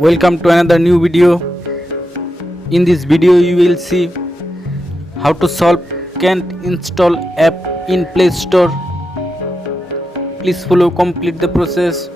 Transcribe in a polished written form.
Welcome to another new video. In this video you will see how to solve can't install app in Play Store. Please follow complete the process.